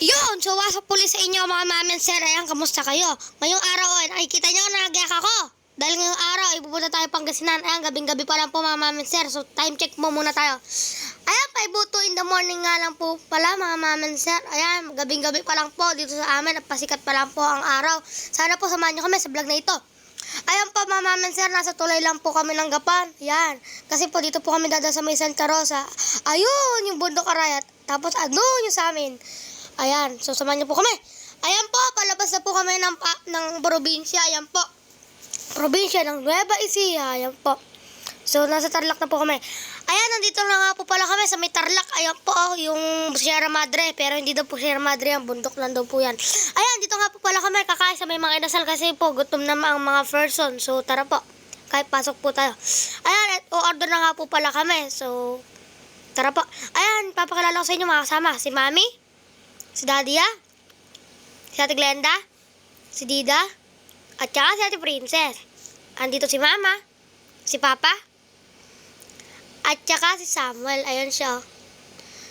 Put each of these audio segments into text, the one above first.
Yun, so wasa puli sa inyo mga mamen sir. Ayan, kamusta kayo? Ngayong araw ay nakikita nyo na nag-iyak ako. Dahil ngayong araw, ipupunta tayo Pangasinan. Ayan, gabing-gabi pa lang po mga mamen sir. So time check mo muna tayo. Ayan, 5:02 in the morning nga lang po pala mga mamen sir. Ayan, gabing-gabi pa lang po dito sa amin. At pasikat pa lang po ang araw. Sana po samahan nyo kami sa vlog na ito. Ayan po mga mamen sir, nasa tulay lang po kami ng Gapan. Ayan, kasi po dito po kami dadaan sa may Santa Rosa. Ayun, yung bundok Arayat. Tapos ano yung sa amin. Ayan, so samahan niyo po kami. Ayan po, palabas na po kami ng probinsya. Ayan po, probinsya ng Nueva Ecija. Ayan po. So, nasa Tarlac na po kami. Ayan, nandito na nga po pala kami sa may Tarlac. Ayan po, yung Sierra Madre. Pero hindi daw po Sierra Madre, ang bundok lang daw po yan. Ayan, dito nga po pala kami. Kakain sa may mga inasal kasi po, gutom na ang mga person. So, tara po. Kahit pasok po tayo. Ayan, o-order na nga po pala kami. So, tara po. Ayan, papakilala ko sa inyo mga kasama. Si Mami, si Daddy, si Ate Glenda, si Dida, at saka si Ate Princess. Andito si Mama, si Papa, at saka si Samuel. Ayun siya.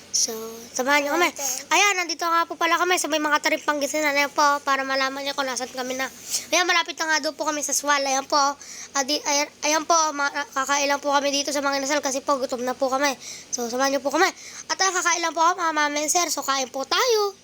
So, samahan niyo kami. Ayan, nandito nga po pala kami sa may mga tarim Pangasinan. Ayan po, para malaman niyo kung nasan kami na. Ayan, malapit na nga doon po kami sa Swal. Ayan po. Ayan po, kakailan po kami dito sa mga inasal kasi po gutom na po kami. So, samahan niyo po kami. At kakailan po kami mga mamen sir. So, kain po tayo.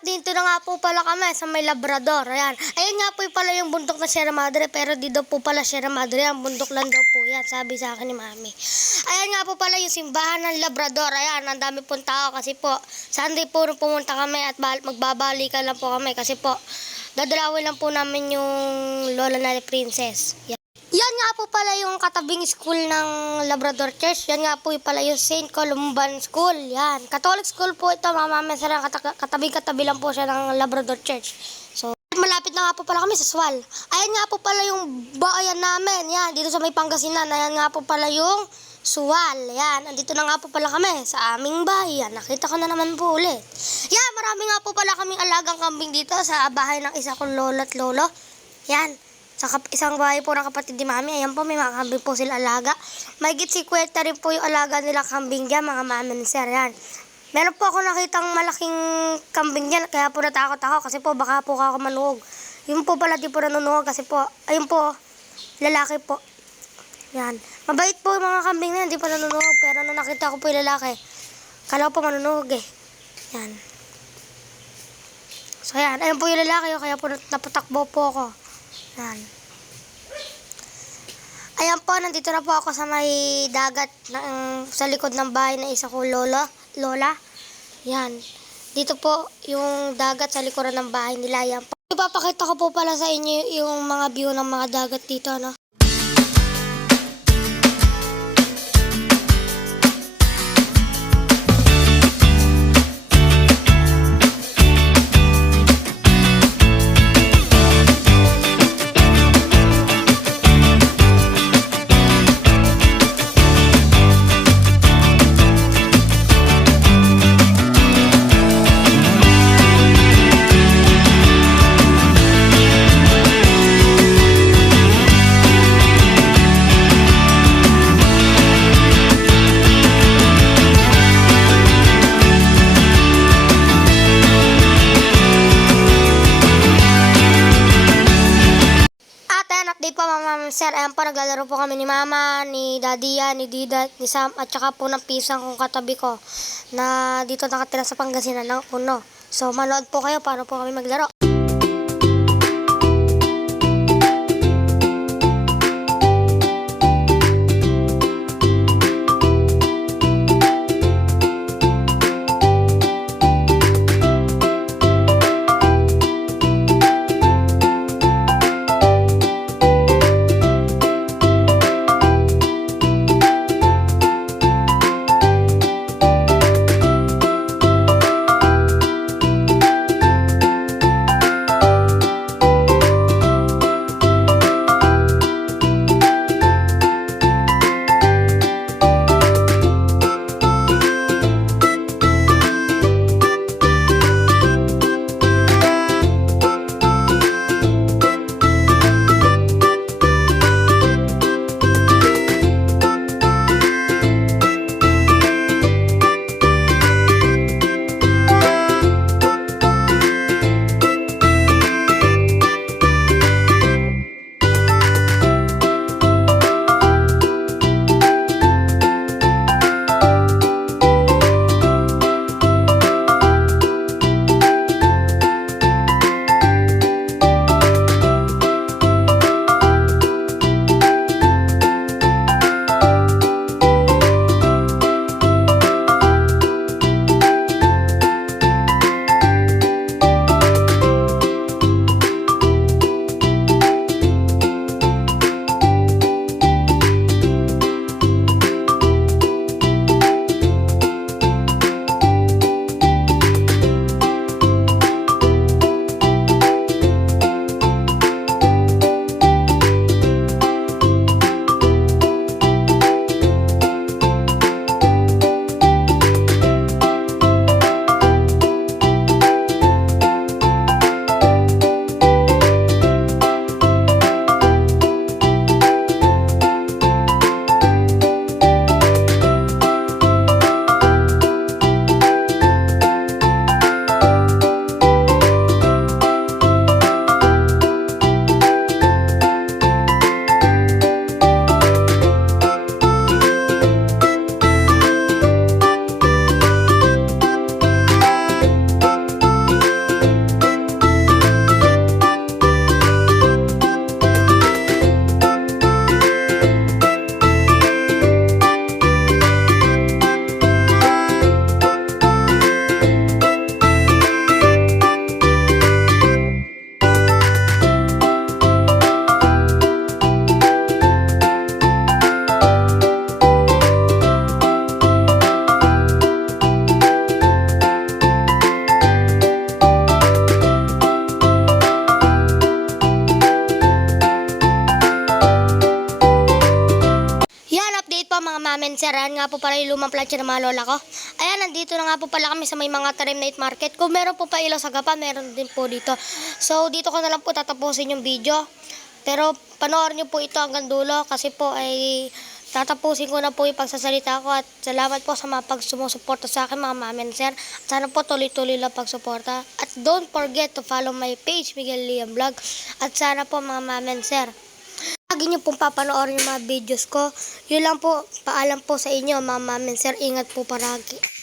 Dito na nga po pala kami sa may Labrador. Ayan. Ayan nga po pala yung bundok na Sierra Madre. Pero di daw po pala Sierra Madre. Ang bundok lang daw po yan. Sabi sa akin ni Mami. Ayan nga po pala yung simbahan ng Labrador. Ayan. Ang dami pong tao kasi po Sunday po pumunta kami at magbabalikan lang po kami. Kasi po dadalawin lang po namin yung lola na ni Princess. Yan nga po pala yung katabing school ng Labrador Church. Yan nga po pala yung St. Columban School. Yan. Catholic school po ito, mga mamen sir. Katabi-katabi lang po siya ng Labrador Church. So, malapit na nga po pala kami sa Swal. Ayan nga po pala yung bayan namin. Yan, dito sa may Pangasinan. Ayan nga po pala yung Swal. Yan, andito na nga po pala kami sa aming bayan. Nakita ko na naman po ulit. Yan, marami nga po pala kaming alagang kambing dito sa bahay ng isa kong lolo at lolo. Yan. Sa isang bahay po ng kapatid ni Mami. Ayan po, may mga kambing po sila alaga. May git-50 rin po yung alaga nila kambing dyan, mga mamen sir. Yan. Meron po ako nakitang malaking kambing dyan, kaya po natakot ako kasi po baka po ako manuhog. Yun po pala di po nanunuhog kasi po, ayun po, lalaki po. Yan. Mabait po yung mga kambing na yan, di pa nanunuhog. Pero nung nakita ko po yung lalaki, kala ko po manunuhog eh. Yan. So yan, ayun po yung lalaki, kaya po napatakbo po ako. Yan. Ayan po, nandito na po ako sa may dagat sa likod ng bahay na isa ko lola. Yan. Dito po yung dagat sa likuran ng bahay nila. Yan po. Ipapakita ko po pala sa inyo yung mga view ng mga dagat dito, no? Update po mga ma'am sir, ayan po naglalaro po kami ni mama, ni daddy yan, ni Dida, ni Sam, at saka po ng pisang kong katabi ko na dito nakatira sa Pangasinan ng Uno. So manood po kayo paano po kami maglaro. Mga mamen sir, ayan nga po pala yung lumang plancha ng mga lola ko. Ayan, nandito na nga po pala kami sa may mga Tarim Night Market. Kung meron po pa ilaw sa Gapan, meron din po dito. So, dito ko na lang po tatapusin yung video. Pero, panoorin nyo po ito hanggang dulo kasi po ay tatapusin ko na po yung pagsasalita ko. At salamat po sa mga pagsumusuporta sa akin mga mamen sir. At sana po tuloy-tuloy lang pagsuporta. At don't forget to follow my page, Miguel Liam Vlog. At sana po mga mamen sir, lagi nyo pong papanoorin yung mga videos ko. Yun lang po, paalam po sa inyo mga mamen sir, ingat po paragi.